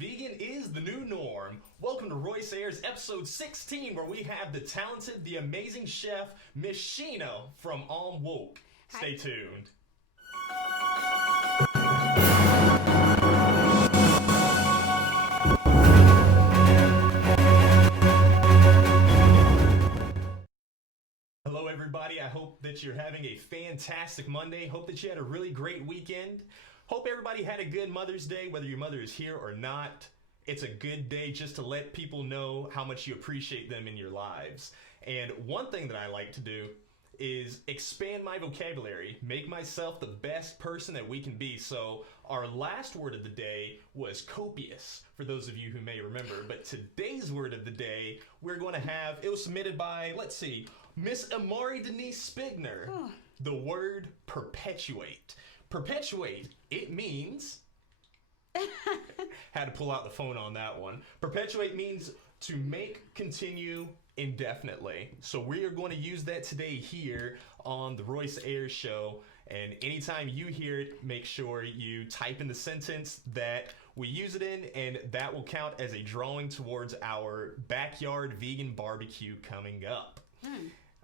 Vegan is the new norm. Welcome to Royce Airs episode 16, where we have the talented, the amazing chef, Miss Sheena from Ohm Woke. Stay tuned. Hello everybody, I hope that you're having a fantastic Monday. Hope that you had a really great weekend. Hope everybody had a good Mother's Day, whether your mother is here or not. It's a good day just to let people know how much you appreciate them in your lives. And one thing that I like to do is expand my vocabulary, make myself the best person that we can be. So our last word of the day was copious, for those of you who may remember. But today's word of the day, we're going to have, it was submitted by, let's see, Miss Amari Denise Spigner. The word perpetuate. Perpetuate, it means... Had to pull out the phone on that one. Perpetuate means to make continue indefinitely. So we are going to use that today here on the Royce Ayers Show. And anytime you hear it, make sure you type in the sentence that we use it in, and that will count as a drawing towards our backyard vegan barbecue coming up.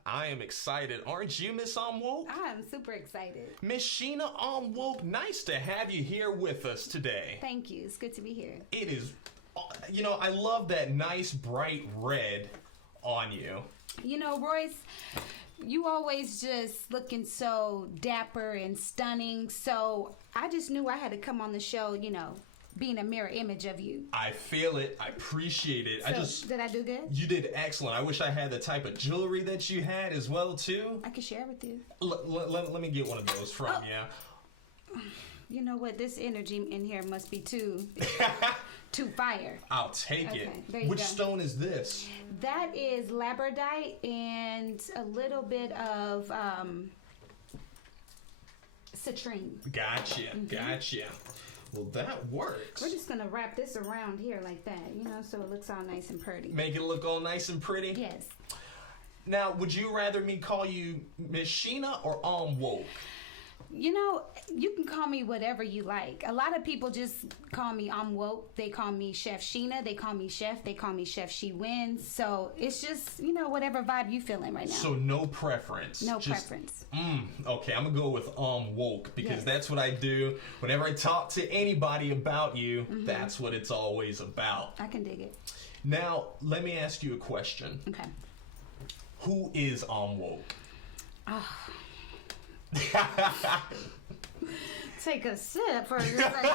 I am excited. Aren't you, Miss Ohm Woke? I'm super excited. Miss Sheena Ohm Woke, nice to have you here with us today. Thank you. It's good to be here. It is, you know, I love that nice bright red on you. You know, Royce, you always just looking so dapper and stunning. So I just knew I had to come on the show, you know, being a mirror image of you. I feel it. I appreciate it. So, did I do good? You did excellent. I wish I had the type of jewelry that you had as well, too. I could share with you. Let me get one of those from you. You know what? This energy in here must be too fire. I'll take it. There you Which go. stone is this? That is labradorite and a little bit of citrine. Gotcha. Well, that works. We're just gonna wrap this around here like that, you know, so it looks all nice and pretty. Make it look all nice and pretty? Yes. Now, would you rather me call you Miss Sheena or Ohm Woke? You know, you can call me whatever you like. A lot of people just call me Ohm Woke. They call me Chef Sheena. They call me Chef. They call me Chef She Wins. So it's just, you know, whatever vibe you feeling right now. So no preference? No preference. Okay, I'm going to go with Ohm Woke because Yes. that's what I do. Whenever I talk to anybody about you, that's what it's always about. I can dig it. Now, let me ask you a question. Okay. Who is Ohm Woke? Take a sip for a second.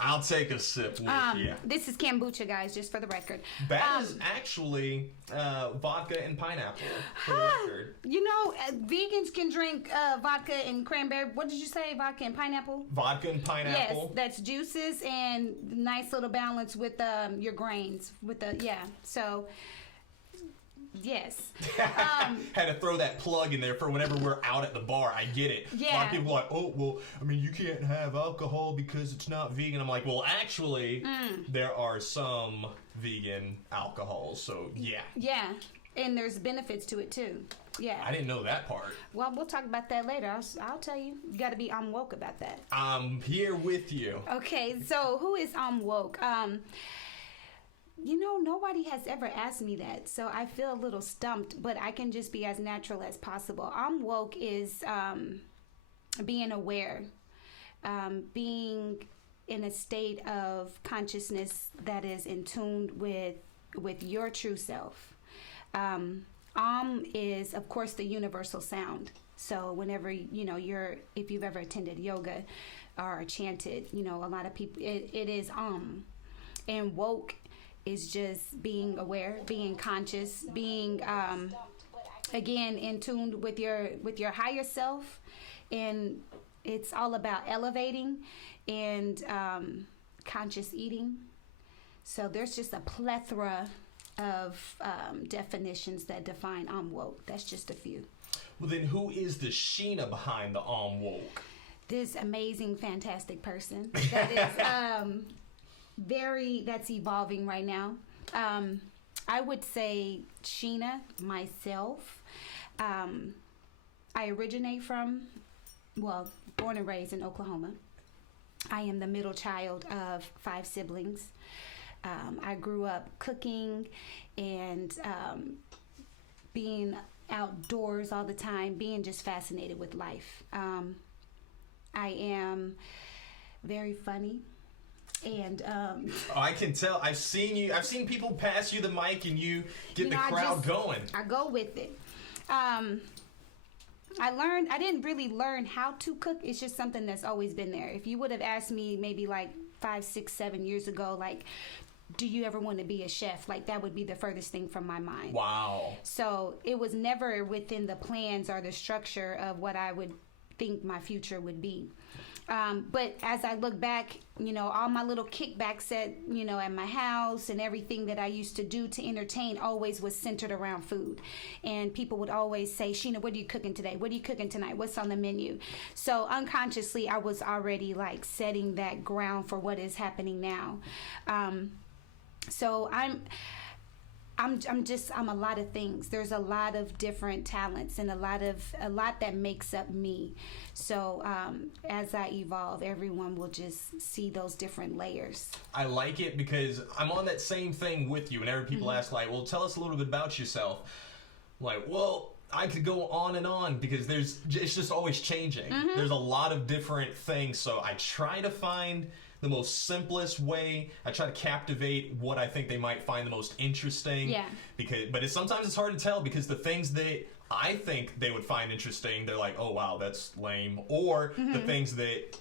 I'll take a sip with you. This is kombucha, guys, just for the record. That is actually vodka and pineapple, for the record. You know, vegans can drink vodka and cranberry. What did you say? Vodka and pineapple? Vodka and pineapple. Yes, that's juices and nice little balance with your grains. So... Yes. Had to throw that plug in there for whenever we're out at the bar. I get it. Yeah. A lot of people are like, oh, well, I mean, you can't have alcohol because it's not vegan. I'm like, well, actually, there are some vegan alcohols, so yeah. Yeah, and there's benefits to it, too. Yeah. I didn't know that part. Well, we'll talk about that later. I'll tell you. You got to be Ohm Woke about that. I'm here with you. Okay, so who is Ohm Woke? You know, nobody has ever asked me that, so I feel a little stumped, but I can just be as natural as possible. Ohm Woke is being aware, being in a state of consciousness that is in tune with your true self. Om is, of course, the universal sound. So whenever, you know, if you've ever attended yoga or chanted, you know, a lot of people, it is Om. And woke is just being aware, being conscious, being again in tune with your higher self, and it's all about elevating and conscious eating. So there's just a plethora of definitions that define Ohm Woke. That's just a few. Well, then who is the Sheena behind the Ohm Woke? This amazing, fantastic person that is that's evolving right now. I would say Sheena, myself. I originate from, born and raised in Oklahoma. I am the middle child of 5 siblings. I grew up cooking and being outdoors all the time, being just fascinated with life. I am very funny. And I can tell. I've seen people pass you the mic and you get the crowd going. I go with it. I didn't really learn how to cook. It's just something that's always been there. If you would have asked me maybe like 5, 6, 7 years ago, like, do you ever want to be a chef? Like, that would be the furthest thing from my mind. Wow. So it was never within the plans or the structure of what I would think my future would be. But as I look back, all my little kickbacks at my house and everything that I used to do to entertain always was centered around food. And people would always say, Sheena, what are you cooking today? What are you cooking tonight? What's on the menu? So unconsciously, I was already like setting that ground for what is happening now. So I'm a lot of things. There's a lot of different talents and a lot that makes up me. So as I evolve, everyone will just see those different layers. I like it because I'm on that same thing with you. Whenever people ask, like, well, tell us a little bit about yourself. Like, well, I could go on and on because it's just always changing. There's a lot of different things. So I try to find the most simplest way. I try to captivate what I think they might find the most interesting. Yeah. But sometimes it's hard to tell because the things that I think they would find interesting, they're like, oh wow, that's lame. Or the things that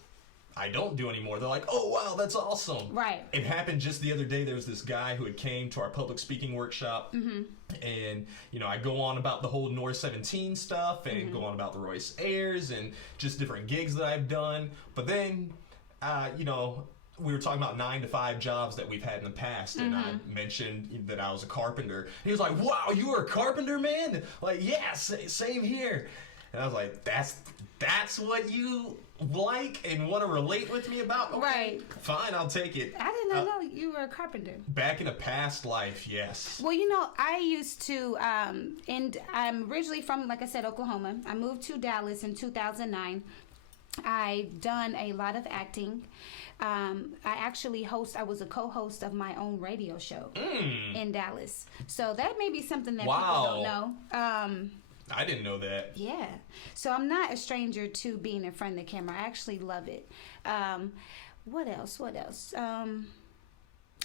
I don't do anymore, they're like, oh wow, that's awesome. Right. It happened just the other day. There was this guy who had came to our public speaking workshop, and I go on about the whole NOOR 17 stuff, and go on about the Royce Airs and just different gigs that I've done. But then we were talking about 9-to-5 jobs that we've had in the past, and I mentioned that I was a carpenter. He was like, wow, you were a carpenter, man? Like, yeah, same here. And I was like, that's what you like and want to relate with me about? Okay, right. Fine, I'll take it. I did not know you were a carpenter. Back in a past life, yes. Well, I used to, and I'm originally from, like I said, Oklahoma. I moved to Dallas in 2009. I've done a lot of acting. I was a co-host of my own radio show in Dallas. So that may be something that people don't know. I didn't know that. Yeah. So I'm not a stranger to being in front of the camera. I actually love it. What else? I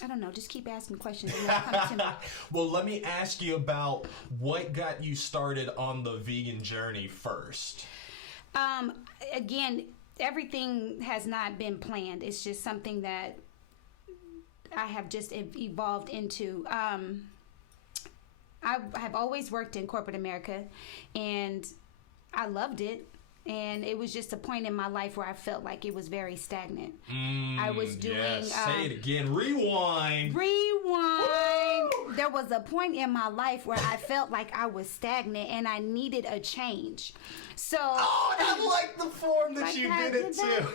don't know. Just keep asking questions. And they'll come to me. Well, let me ask you about what got you started on the vegan journey first. Again, everything has not been planned. It's just something that I have just evolved into. I have always worked in corporate America, and I loved it. And it was just a point in my life where I felt like it was very stagnant. I was doing... Yes. Say it again. Rewind. Woo! There was a point in my life where I felt like I was stagnant and I needed a change. So... Oh, I like the form that you did it too.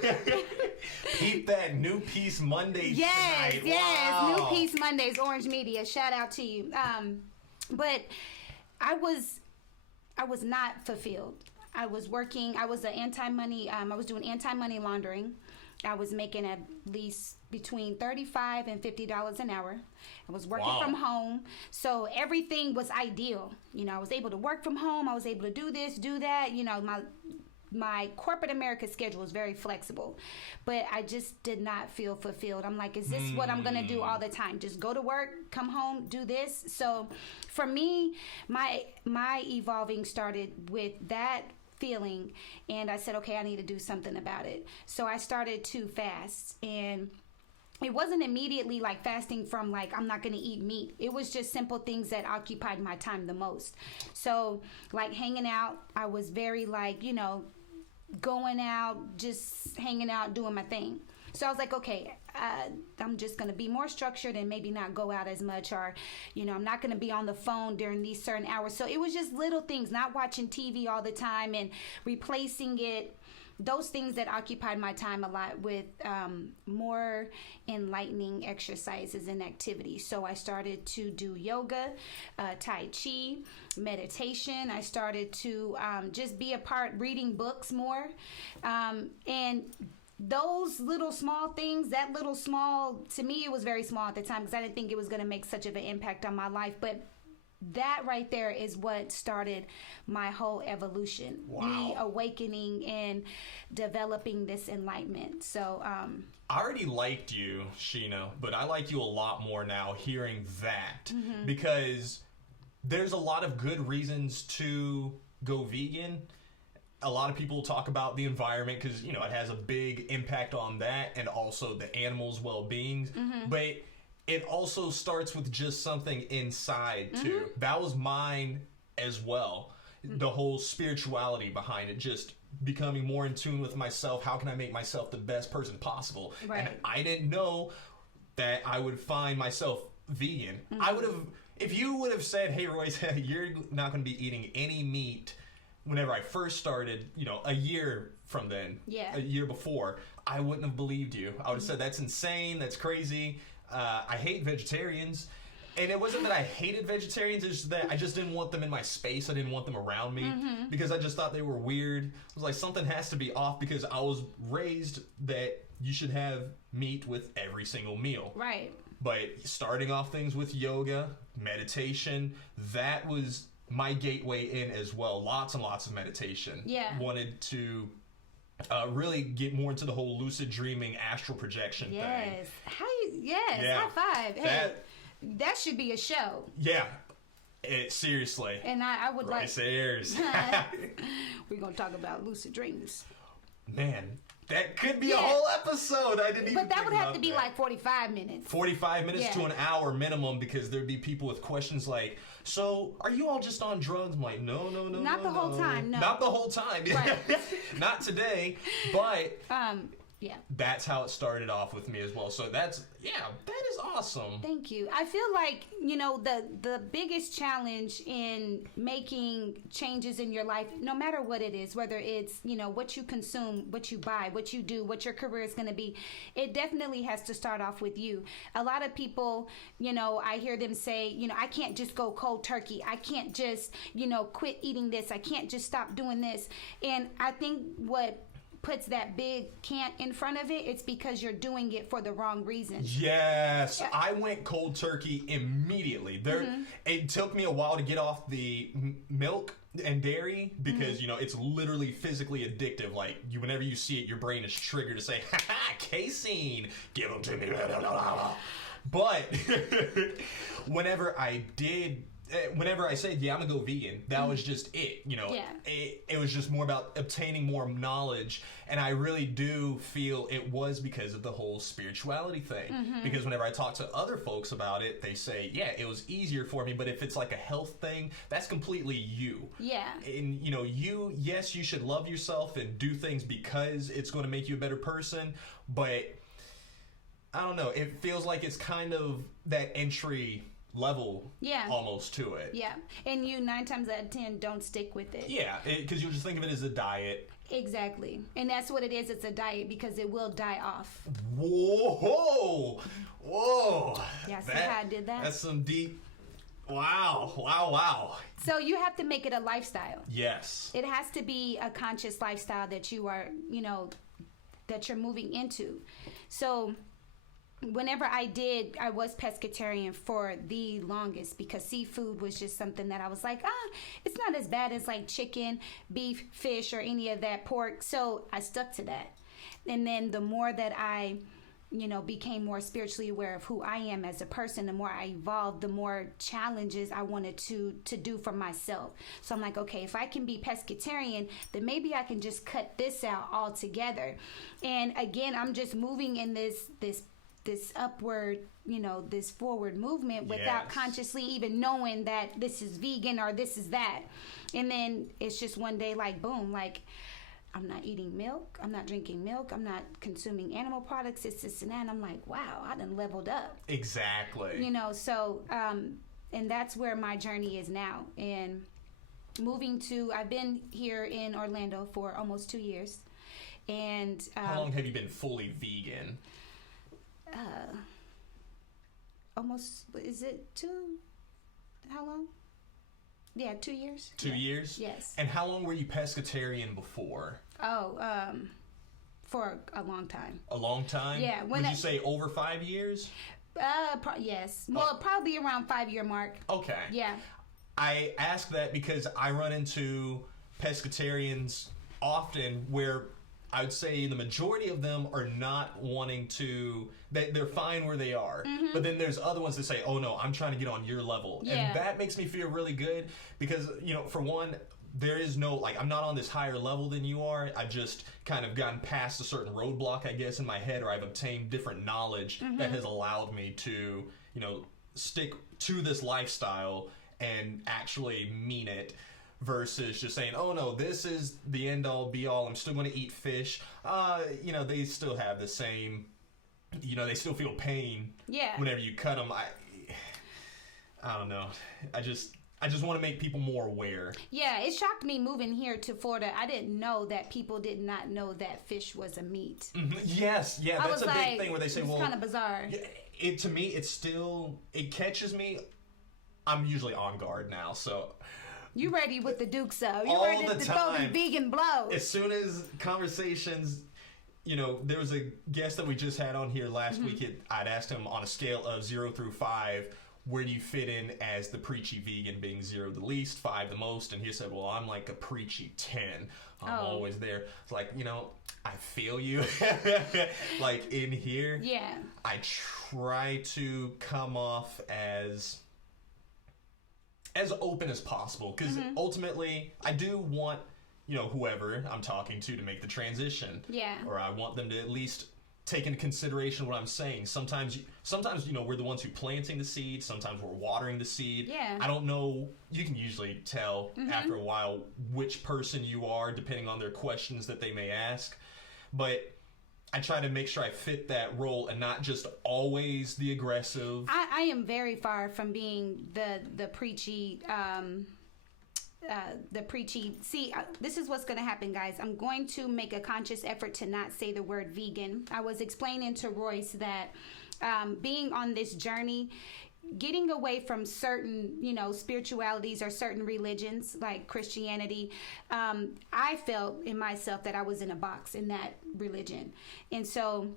Keep that New Peace Mondays tonight. Yes. Wow. New Peace Mondays, Orange Media. Shout out to you. But I was not fulfilled. I was working. I was an anti-money. I was doing anti-money laundering. I was making at least between $35 and $50 an hour. I was working from home, so everything was ideal. I was able to work from home. I was able to do this, do that. My corporate America schedule was very flexible, but I just did not feel fulfilled. I'm like, is this what I'm going to do all the time? Just go to work, come home, do this? So for me, my evolving started with that feeling, and I said, okay, I need to do something about it. So I started to fast, and it wasn't immediately like fasting from like I'm not going to eat meat. It was just simple things that occupied my time the most. So like hanging out, I was very like, going out, just hanging out, doing my thing. So I was like, okay, I'm just going to be more structured and maybe not go out as much, or, I'm not going to be on the phone during these certain hours. So it was just little things, not watching TV all the time and replacing it. Those things that occupied my time a lot with more enlightening exercises and activities. So I started to do yoga, Tai Chi, meditation. I started to just be a part, reading books more. And those little small things, that little small, to me, it was very small at the time because I didn't think it was going to make such of an impact on my life. But that right there is what started my whole evolution. Wow. Me awakening and developing this enlightenment. So, I already liked you, Sheena, but I like you a lot more now hearing that because there's a lot of good reasons to go vegan. A lot of people talk about the environment because, you know, it has a big impact on that and also the animals' well-being. But it also starts with just something inside, too. That was mine as well. The whole spirituality behind it, just becoming more in tune with myself. How can I make myself the best person possible? Right. And I didn't know that I would find myself vegan. I would have, if you would have said, hey, Royce, you're not going to be eating any meat whenever I first started, you know, a year from then, a year before, I wouldn't have believed you. I would have said, that's insane, that's crazy. I hate vegetarians. And it wasn't that I hated vegetarians, it's just that I just didn't want them in my space. I didn't want them around me because I just thought they were weird. It was like something has to be off because I was raised that you should have meat with every single meal. right. But starting off things with yoga, meditation, that was my gateway in as well. Lots and lots of meditation. Yeah. Wanted to really get more into the whole lucid dreaming, astral projection thing. Yes. Yes. Yeah. High five. Hey, that should be a show. Yeah. Seriously. And I would Royce Ayers. we're going to talk about lucid dreams. Man, that could be a whole episode. I didn't even But that think would have about to be that. like 45 minutes. 45 minutes to an hour minimum because there'd be people with questions like, so are you all just on drugs? I'm like, no. Not the whole time, no. Not the whole time. Right. Not today. But yeah. that's how it started off with me as well. So that is awesome. Thank you. I feel like, you know, the biggest challenge in making changes in your life, no matter what it is, whether it's, you know, what you consume, what you buy, what you do, what your career is going to be, it definitely has to start off with you. A lot of people, you know, I hear them say, you know, I can't just go cold turkey. I can't just, you know, quit eating this. I can't just stop doing this. And I think what puts that big can't in front of it, it's because you're doing it for the wrong reasons. Yes, I went cold turkey immediately. It took me a while to get off the milk and dairy because, you know, it's literally physically addictive. Like, whenever you see it, your brain is triggered to say, ha, casein, give them to me. But whenever I said, I'm gonna go vegan, that was just it, you know. It was just more about obtaining more knowledge, and I really do feel it was because of the whole spirituality thing. Because whenever I talk to other folks about it, they say, yeah, it was easier for me, but if it's like a health thing, that's completely you. Yeah. And, you know, yes, you should love yourself and do things because it's going to make you a better person, but I don't know, it feels like it's kind of that entry level almost to it. Yeah. And you 9 times out of 10 don't stick with it. Yeah, because you'll just think of it as a diet. Exactly. And that's what it is. It's a diet because it will die off. Whoa. Yeah, see how I did that? That's some deep... Wow. So you have to make it a lifestyle. Yes. It has to be a conscious lifestyle that you are, you know, that you're moving into. So whenever I was pescatarian for the longest because seafood was just something that I was like, it's not as bad as like chicken, beef, fish, or any of that, pork. So I stuck to that. And then the more that I, you know, became more spiritually aware of who I am as a person, the more I evolved, the more challenges I wanted to do for myself. So I'm like, okay, if I can be pescatarian, then maybe I can just cut this out altogether. And again, I'm just moving in this upward, you know, this forward movement without consciously even knowing that this is vegan or this is that. And then it's just one day like, boom, like I'm not eating milk, I'm not drinking milk, I'm not consuming animal products, it's this and that. And I'm like, wow, I done leveled up. Exactly. You know, so, and that's where my journey is now. And I've been here in Orlando for almost 2 years. And how long have you been fully vegan? Almost, is it 2? How long? Yeah, 2 years. 2 years? Yes. And how long were you pescatarian before? for a long time. A long time? Yeah. Would you say over 5 years? Yes. Well, probably around 5-year mark. Okay. Yeah. I ask that because I run into pescatarians often where I would say the majority of them are not wanting to, they're fine where they are. But then there's other ones that say, oh no, I'm trying to get on your level. Yeah. And that makes me feel really good because, you know, for one, there is no, like, I'm not on this higher level than you are. I've just kind of gotten past a certain roadblock, I guess, in my head, or I've obtained different knowledge that has allowed me to, you know, stick to this lifestyle and actually mean it. Versus just saying, oh no, this is the end all be all. I'm still going to eat fish. You know, they still have the same, you know, they still feel pain. Yeah. Whenever you cut them. I don't know. I just want to make people more aware. Yeah, it shocked me moving here to Florida. I didn't know that people did not know that fish was a meat. Yes, yeah, that's a big thing where they say, it's well, kind of bizarre. To me, it's still, it catches me. I'm usually on guard now, so. You ready with the dukes up. You All ready the to throw the time. vegan blows. As soon as conversations, you know, there was a guest that we just had on here last week. I'd asked him on a scale of 0 through 5, where do you fit in as the preachy vegan, being 0 the least, 5 the most? And he said, well, I'm like a preachy 10. I'm always there. It's like, you know, I feel you. Like in here, yeah. I try to come off as open as possible because ultimately I do want, you know, whoever I'm talking to make the transition. Yeah. Or I want them to at least take into consideration what I'm saying. Sometimes, you know, we're the ones who planting the seed. Sometimes we're watering the seed. Yeah. I don't know. You can usually tell after a while which person you are depending on their questions that they may ask. But I try to make sure I fit that role and not just always the aggressive. I am very far from being the preachy. See, this is what's going to happen, guys. I'm going to make a conscious effort to not say the word vegan. I was explaining to Royce that being on this journey, getting away from certain, you know, spiritualities or certain religions like Christianity, I felt in myself that I was in a box in that religion. And so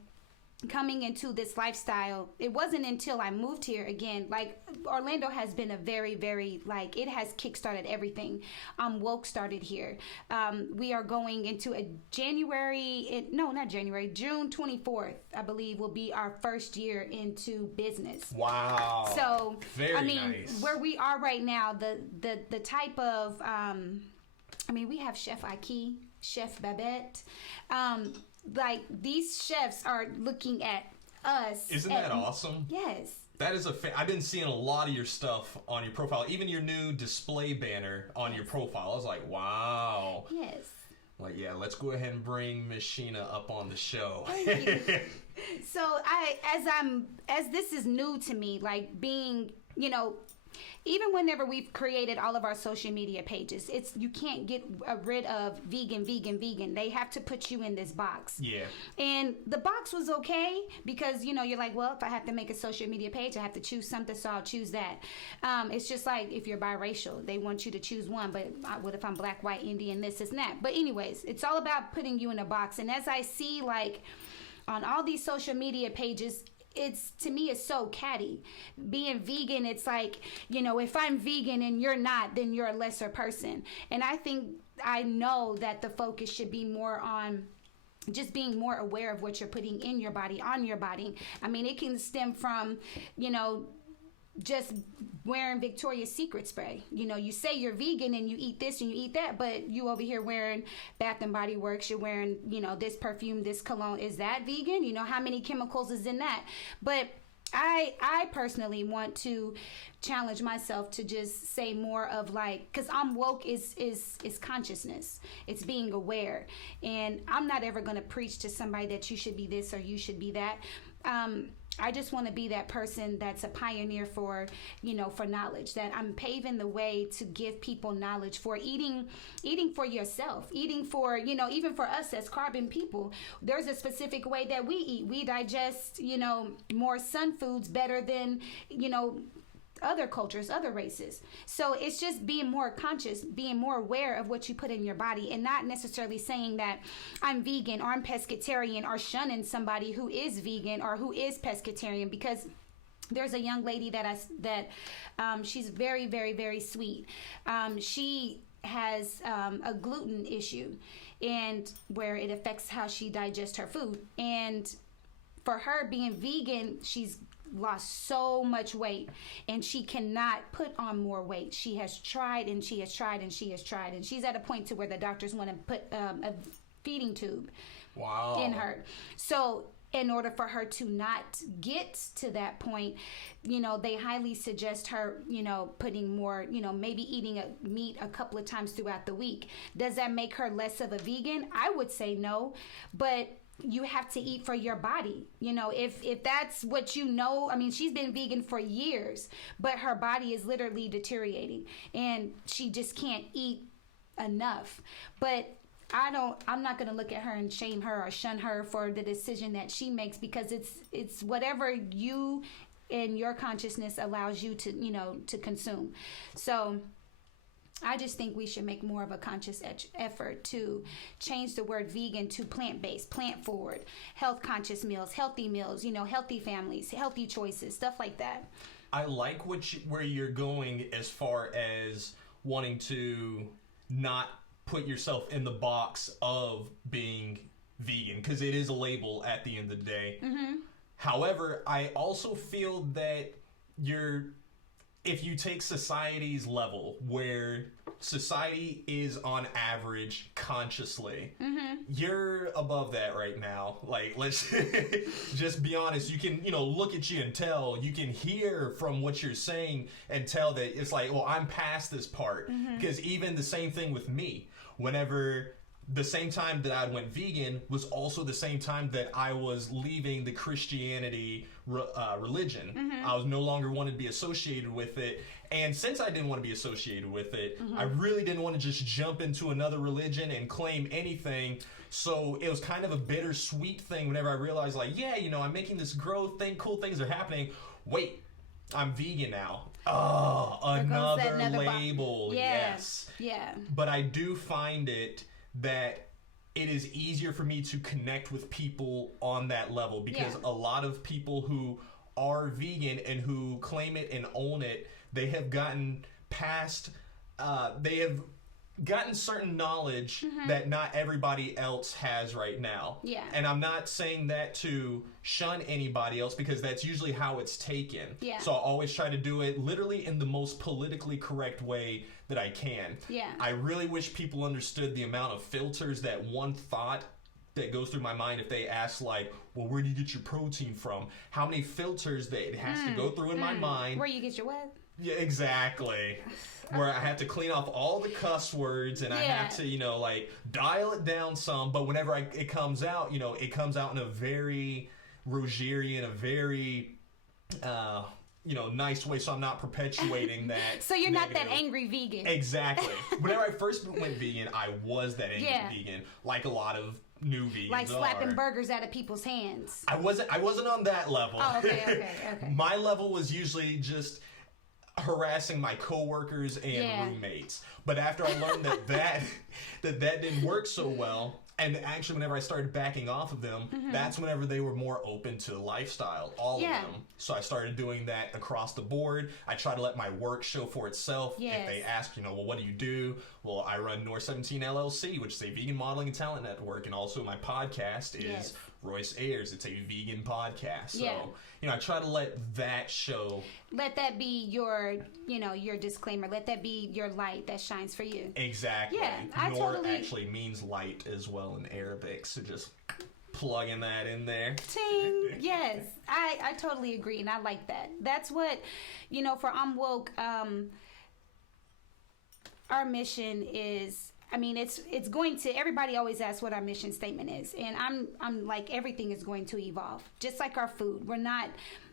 coming into this lifestyle, it wasn't until I moved here again, like Orlando has been a very, very, like, it has kickstarted everything. Woke started here. We are going into a June 24th, I believe, will be our first year into business. Wow. So, very I mean, nice. Where we are right now, the type of, we have Chef Aki, Chef Babette, like these chefs are looking at us. Isn't that awesome? Yes. That is I've been seeing a lot of your stuff on your profile, even your new display banner on your profile. I was like, wow. Yes. Like, yeah, let's go ahead and bring Miss Sheena up on the show. Thank you. So as this is new to me, like being, you know, even whenever we've created all of our social media pages, you can't get rid of vegan. They have to put you in this box. Yeah. And the box was okay because, you know, you're like, well, if I have to make a social media page, I have to choose something, so I'll choose that. It's just like if you're biracial, they want you to choose one, but what if I'm black, white, Indian, this and that? But anyways, it's all about putting you in a box. And as I see, like, on all these social media pages, to me it's so catty. Being vegan, it's like, you know, if I'm vegan and you're not, then you're a lesser person. And I know that the focus should be more on just being more aware of what you're putting in your body, on your body. I mean, it can stem from, you know, just wearing Victoria's Secret spray. You know, you say you're vegan and you eat this and you eat that, but you over here wearing Bath and Body Works, you're wearing, you know, this perfume, this cologne. Is that vegan? You know, how many chemicals is in that? But I personally want to challenge myself to just say more of, like, because I'm woke is consciousness. It's being aware. And I'm not ever going to preach to somebody that you should be this or you should be that. I just want to be that person that's a pioneer for, you know, for knowledge, that I'm paving the way to give people knowledge for eating for yourself, eating for, you know, even for us as carbon people, there's a specific way that we eat. We digest, you know, more sun foods better than, you know, other cultures, other races. So it's just being more conscious, being more aware of what you put in your body, and not necessarily saying that I'm vegan or I'm pescatarian or shunning somebody who is vegan or who is pescatarian, because there's a young lady that she's very, very, very sweet. She has a gluten issue, and where it affects how she digests her food. And for her being vegan, she's lost so much weight, and she cannot put on more weight. She has tried and she has tried and she has tried, and she's at a point to where the doctors want to put a feeding tube in her. So in order for her to not get to that point, they highly suggest her, putting more, maybe eating meat a couple of times throughout the week. Does that make her less of a vegan? I would say no, but you have to eat for your body. If that's what she's been vegan for years, but her body is literally deteriorating and she just can't eat enough. But I'm not going to look at her and shame her or shun her for the decision that she makes, because it's whatever you and your consciousness allows you to consume. So I just think we should make more of a conscious effort to change the word vegan to plant-based, plant-forward, health-conscious meals, healthy, healthy families, healthy choices, stuff like that. I like where you're going as far as wanting to not put yourself in the box of being vegan, because it is a label at the end of the day. Mm-hmm. However, I also feel that if you take society's level, where society is on average consciously, you're above that right now. Like, let's just be honest. You can, look at you and tell. You can hear from what you're saying and tell that it's like, well, I'm past this part. Because even the same thing with me. Whenever the same time that I went vegan was also the same time that I was leaving the Christianity religion. I was no longer wanted to be associated with it. And since I didn't want to be associated with it, I really didn't want to just jump into another religion and claim anything. So it was kind of a bittersweet thing whenever I realized, like, yeah, I'm making this growth thing, cool things are happening. Wait, I'm vegan now. Oh, another label. Yes. Yeah. But I do find it that it is easier for me to connect with people on that level, because a lot of people who are vegan and who claim it and own it, they have gotten past, they have gotten certain knowledge that not everybody else has right now. Yeah. And I'm not saying that to shun anybody else, because that's usually how it's taken. Yeah. So I always try to do it literally in the most politically correct way that I can. Yeah. I really wish people understood the amount of filters that one thought that goes through my mind if they ask, like, well, where do you get your protein from? How many filters that it has to go through in my mind. Where you get your what? Yeah, exactly. Where I have to clean off all the cuss words, and I have to, dial it down some. But whenever it comes out, it comes out in a very Rogerian, a very, nice way, so I'm not perpetuating that. So you're negative. not that angry vegan. Exactly. Whenever I first went vegan, I was that angry vegan, like a lot of new vegans like slapping burgers out of people's hands. I wasn't on that level. Oh, okay. My level was usually just harassing my coworkers and roommates. But after I learned that didn't work so well, and actually whenever I started backing off of them, that's whenever they were more open to lifestyle, all of them. So I started doing that across the board. I try to let my work show for itself. Yes. If they ask, well, what do you do? Well, I run NOOR 17 LLC, which is a vegan modeling and talent network, and also my podcast is Royce Airs. It's a vegan podcast. So, I try to let that show. Let that be your disclaimer. Let that be your light that shines for you. Exactly. Yeah, I NOOR totally actually means light as well in Arabic, so just plugging that in there. Ting. Yes, I totally agree, and I like that. That's what, for Ohm Woke, our mission is. I mean, it's going to. Everybody always asks what our mission statement is, and I'm like, everything is going to evolve, just like our food. We're not.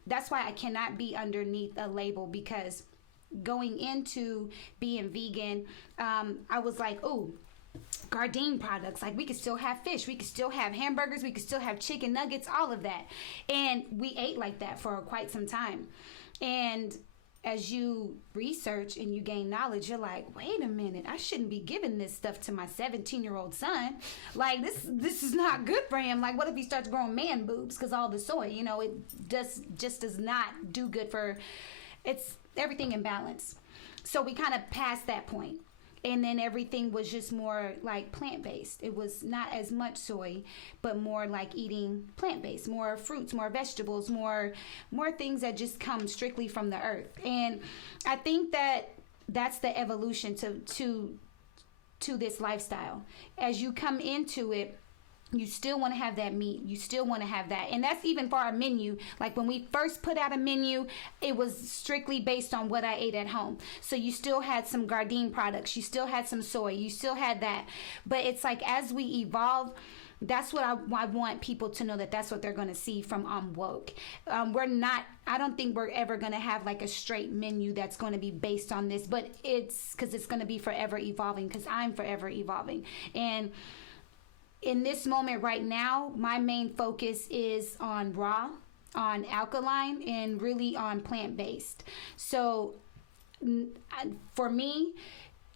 That's why I cannot be underneath a label, because going into being vegan, I was like, oh, Gardein products, like we could still have fish, we could still have hamburgers, we could still have chicken nuggets, all of that, and we ate like that for quite some time, and as you research and you gain knowledge, you're like, wait a minute, I shouldn't be giving this stuff to my 17-year-old son. Like, this is not good for him. Like, what if he starts growing man boobs because all the soy? You know, it just does not do good for, it's everything in balance. So we kind of passed that point. And then everything was just more like plant-based. It was not as much soy, but more like eating plant-based, more fruits, more vegetables, more things that just come strictly from the earth. And I think that that's the evolution to this lifestyle. As you come into it, you still want to have that meat. You still want to have that. And that's even for our menu. Like when we first put out a menu, it was strictly based on what I ate at home. So you still had some Gardein products. You still had some soy. You still had that. But it's like as we evolve, that's what I want people to know, that that's what they're going to see from Woke. I don't think we're ever going to have like a straight menu that's going to be based on this. But it's because it's going to be forever evolving, because I'm forever evolving. And in this moment right now, my main focus is on raw, on alkaline, and really on plant-based. So for me,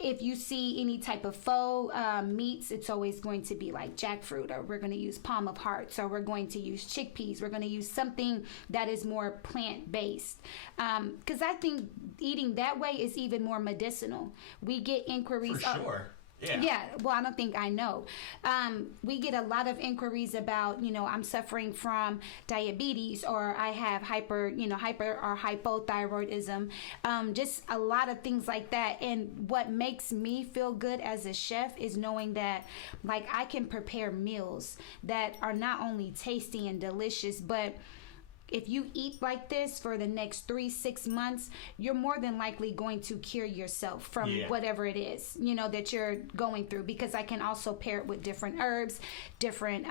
if you see any type of faux meats, it's always going to be like jackfruit, or we're going to use palm of hearts, or we're going to use chickpeas. We're going to use something that is more plant-based. Because I think eating that way is even more medicinal. We get inquiries. For sure. Yeah. Well, I don't think I know. We get a lot of inquiries about, I'm suffering from diabetes, or I have hyper or hypothyroidism. Just a lot of things like that. And what makes me feel good as a chef is knowing that, like, I can prepare meals that are not only tasty and delicious, but if you eat like this for the next 3-6 months, you're more than likely going to cure yourself from whatever it is, that you're going through, because I can also pair it with different herbs, different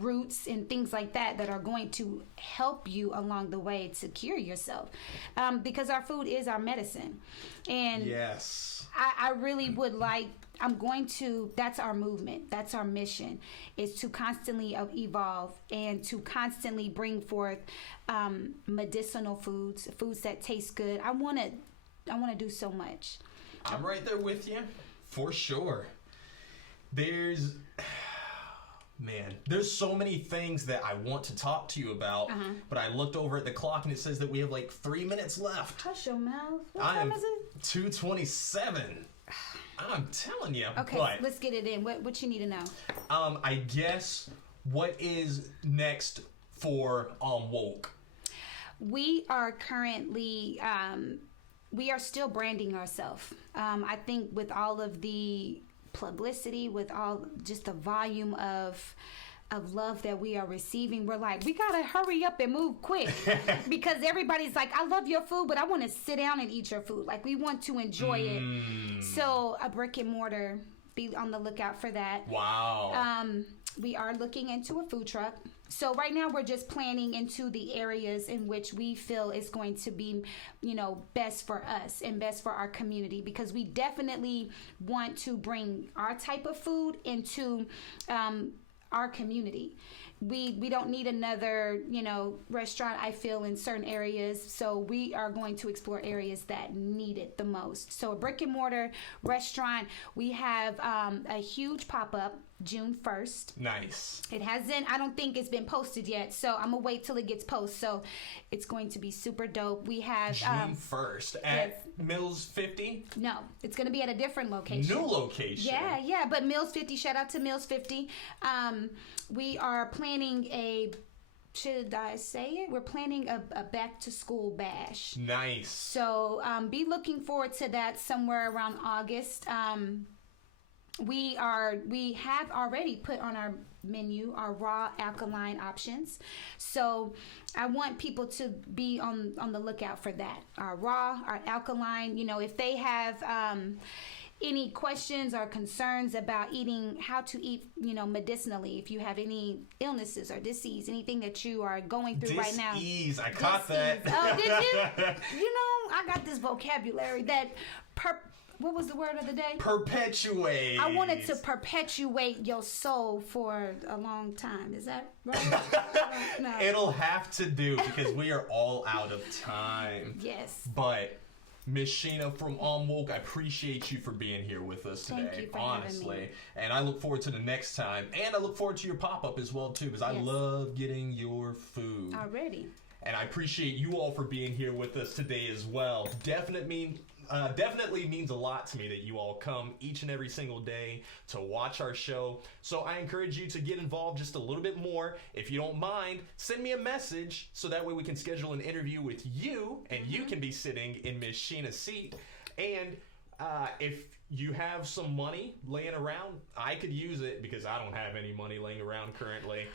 roots and things like that that are going to help you along the way to cure yourself, because our food is our medicine. And yes, I really would like, that's our movement, that's our mission, is to constantly evolve and to constantly bring forth medicinal foods that taste good. I want to do so much. I'm right there with you, for sure. There's so many things that I want to talk to you about, but I looked over at the clock and it says that we have like 3 minutes left. Hush your mouth. What time is it? 2:27. I'm telling you. Okay, let's get it in. What you need to know? I guess, what is next for Woke? We are currently, we are still branding ourselves. I think with all of the publicity, with all just the volume of love that we are receiving, we're like, we gotta hurry up and move quick, because everybody's like, I love your food, but I want to sit down and eat your food. Like, we want to enjoy it. So a brick and mortar, be on the lookout for that. Wow. We are looking into a food truck. So right now we're just planning into the areas in which we feel is going to be, best for us and best for our community, because we definitely want to bring our type of food into our community. We don't need another, restaurant, I feel, in certain areas. So we are going to explore areas that need it the most. So a brick and mortar restaurant. We have a huge pop-up June 1st. Nice. It hasn't, I don't think it's been posted yet, so I'm gonna wait till it gets posted. So it's going to be super dope. We have June 1st at Mills 50? No, it's gonna be at a different location. New location. Yeah, but Mills 50, shout out to Mills 50. We are planning should I say it? We're planning a back to school bash. Nice. So be looking forward to that somewhere around August. We have already put on our menu our raw alkaline options. So I want people to be on the lookout for that. Our raw, our alkaline, if they have any questions or concerns about how to eat, medicinally, if you have any illnesses or disease, anything that you are going through right now. Disease, I caught that. Oh, did you? I got this vocabulary that what was the word of the day? Perpetuate. I wanted to perpetuate your soul for a long time. Is that right? No. It'll have to do because we are all out of time. Yes. But Miss Sheena from Ohm Woke, I appreciate you for being here with us today. Thank you for honestly. having me. And I look forward to the next time. And I look forward to your pop-up as well, too, because I love getting your food. Already. And I appreciate you all for being here with us today as well. Definitely means a lot to me that you all come each and every single day to watch our show. So I encourage you to get involved just a little bit more. If you don't mind, send me a message so that way we can schedule an interview with you and you can be sitting in Miss Sheena's seat. And if you have some money laying around, I could use it because I don't have any money laying around currently.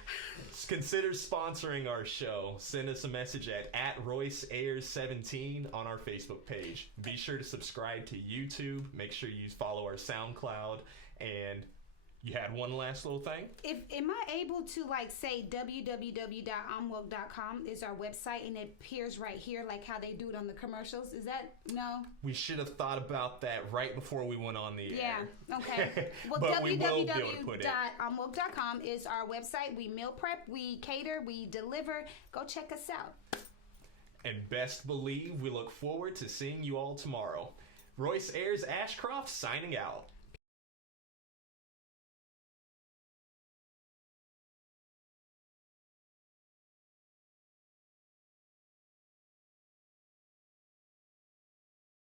Consider sponsoring our show. Send us a message at Royce Ayers 17 on our Facebook page. Be sure to subscribe to YouTube. Make sure you follow our SoundCloud. And you had one last little thing? Am I able to say www.ohmwoke.com is our website and it appears right here like how they do it on the commercials? Is that no? We should have thought about that right before we went on the air. Yeah, okay. Well, www.ohmwoke.com is our website. We meal prep, we cater, we deliver. Go check us out. And best believe we look forward to seeing you all tomorrow. Royce Ayers Ashcroft signing out.